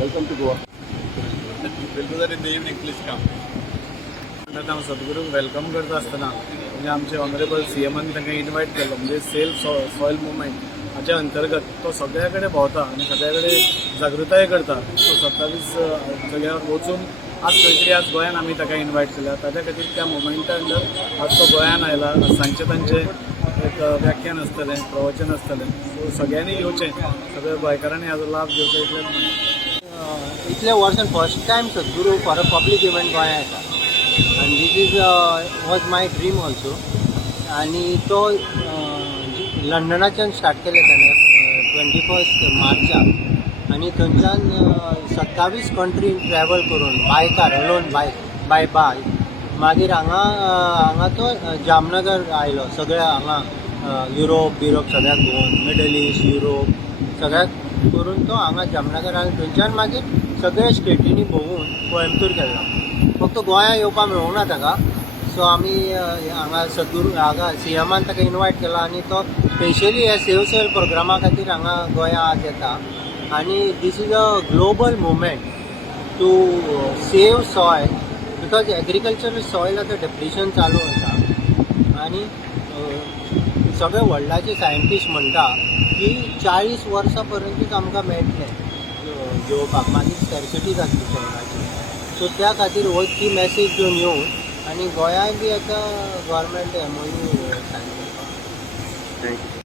Welcome to Goa. Welcome in the evening please come. हांव सद्गुरूक welcome करता आसतना म्हणजे आमचे ऑनरेबल CMन तांकां इनवायट केलो म्हणजे सेल सॉयल मुवमेंट हाच्या अंतर्गत तो सगळ्या कडेन भोंवता आनी सगळ्या कडेन जागृताय करता. तो 27 जाग्यावर वचून आज खंय आज गोंयान आमी ताका इनवायट केला. ताच्या खातीर त्या मुवमेंटा अंडर आज तो गोंयान आयला. आज सांजचे तांचें एक व्याख्यान आसतलें, प्रवचन आसतलें. सो सगळ्यांनी येवचें, सगळ्या गोंयकारांनी हाजो लाभ घेवचो इतलेंच म्हणटा. इतल्या वर्सान first time Sadhguru for a public event गोंया येता आनी this is was my dream also. आनी तो लंडनाच्यान स्टार्ट केले ताणें 21 मार्चाक आनी थंयच्यान 27 कंट्रीन ट्रॅवल करून बायकार अलोन बायक मागीर हांगा तो जामनगर आयलो. सगळ्या हांगा युरोप सगळ्याक भोंवन मिडल ईस्ट युरोप सगळ्याक करून तो हांगा जामनगर आनी थंयच्यान मागीर सगळ्या स्टेटींनी भोंवून कोयंबतूर गेलो. फक्त गोंया येवपाक मेळूंक ना ताका. सो आमी हांगा सद्गुरू हांगा CMन ताका इनवायट केला आनी तो स्पेशली हे सेव सॉयल प्रोग्रामा खातीर हांगा गोंया आज येता. आनी this is a global movement to save soil because agricultural soil आतां डिप्लिशन चालू आसा. आनी सगळे वर्ल्डाचे सायंटिस्ट म्हणटा की 40 वर्सां पर्यंतूच आमकां मेळटलें जेवपाक, मागीर स्कॅर्सिटी जातली सॉयलाची. सो त्या खातीर हो ती मॅसेज घेवन येवन आनी गोंयांत बी आतां गव्हर्मेंट MOU सायन करता. थँक्यू.